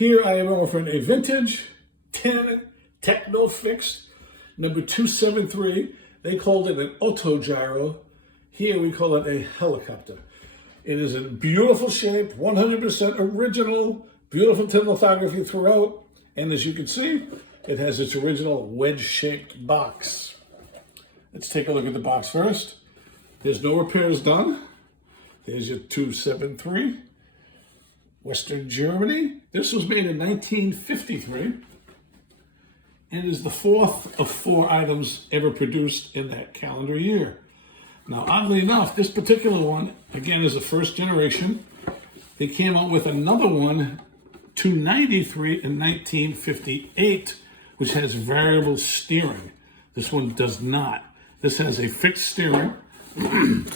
Here I am offering a vintage 10 Technofix number 273. They called it an autogyro. Here we call it a helicopter. It is in beautiful shape, 100% original, beautiful lithography throughout. And as you can see, it has its original wedge-shaped box. Let's take a look at the box first. There's no repairs done. There's your 273. Western Germany. This was made in 1953 and is the fourth of 4 items ever produced in that calendar year. Now, oddly enough, this particular one, again, is a first generation. They came out with another one, 293 in 1958, which has variable steering. This one does not. This has a fixed steering. And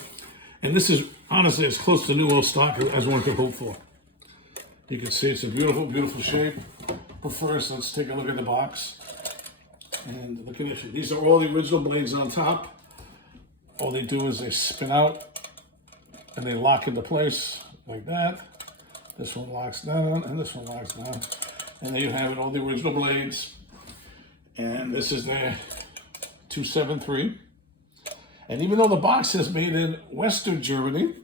this is honestly as close to new old stock as one could hope for. You can see it's a beautiful, beautiful shape. But first, let's take a look at the box and the condition. These are all the original blades on top. All they do is they spin out and they lock into place like that. This one locks down and this one locks down. And there you have it, all the original blades. And this is their 273. And even though the box is made in Western Germany,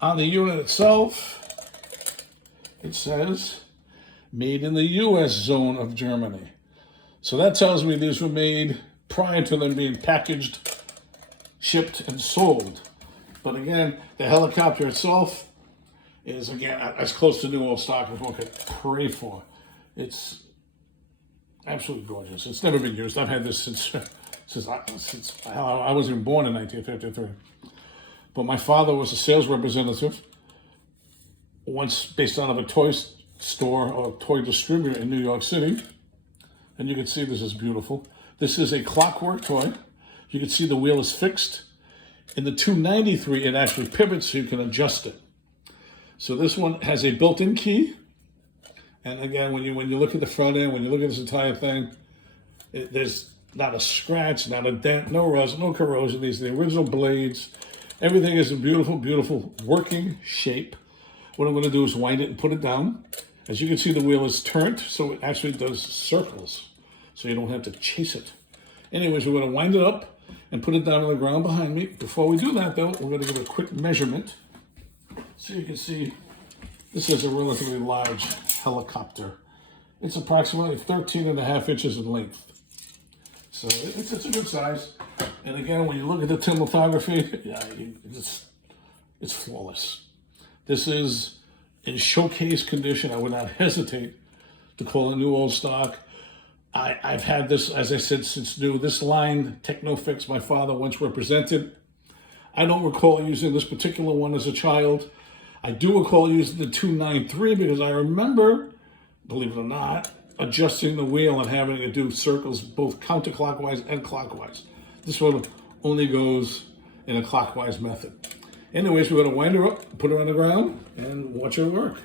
on the unit itself, it says made in the US zone of Germany. So that tells me these were made prior to them being packaged, shipped, and sold. But again, the helicopter itself is, again, as close to new old stock as one could pray for. It's absolutely gorgeous. It's never been used. I've had this since I was even born in 1953. But my father was a sales representative once based out of a toy store or toy distributor in New York City. And you can see this is beautiful. This is a Clockwork toy. You can see the wheel is fixed. In the 293, it actually pivots so you can adjust it. So this one has a built-in key. And again, when you look at the front end, when you look at this entire thing, there's not a scratch, not a dent, no rust, no corrosion. These are the original blades. Everything is in beautiful, beautiful working shape. What I'm going to do is wind it and put it down. As you can see, the wheel is turned, so it actually does circles, so you don't have to chase it. Anyways, we're going to wind it up and put it down on the ground behind me. Before we do that, though, we're going to give a quick measurement. So you can see this is a relatively large helicopter. It's approximately 13.5 inches in length. So it's a good size. And again, when you look at the tin lithography, yeah, it's flawless. This is in showcase condition. I would not hesitate to call it new old stock. I've had this, as I said, since new. This line, Technofix, my father once represented. I don't recall using this particular one as a child. I do recall using the 293 because I remember, believe it or not, adjusting the wheel and having to do circles both counterclockwise and clockwise. This one only goes in a clockwise method. Anyways, we're going to wind her up, put her on the ground, and watch her work.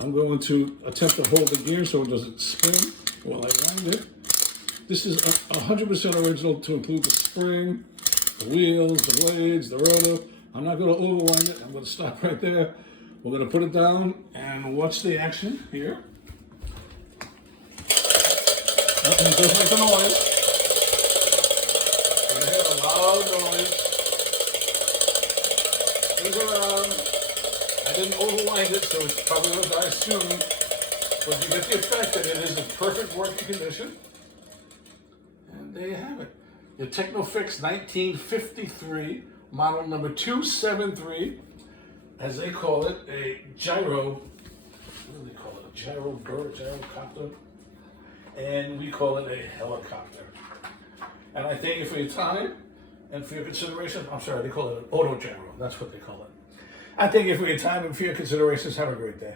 I'm going to attempt to hold the gear so it doesn't spin while I wind it. This is 100% original to include the spring, the wheels, the blades, the rotor. I'm not going to overwind it. I'm going to stop right there. We're going to put it down and watch the action here. And it does make a noise. You're going to hear a loud noise. Spins around. I didn't overwind it, so it's probably going to die soon. But you get the effect that it is in perfect working condition. And there you have it. The Technofix 1953, model number 273, as they call it, a gyro. What do they call it? A gyro bird, gyrocopter. And we call it a helicopter. And I thank you for your time and for your consideration. I'm sorry, they call it an autogyro. That's what they call it. I thank you for your time and for your considerations. Have a great day.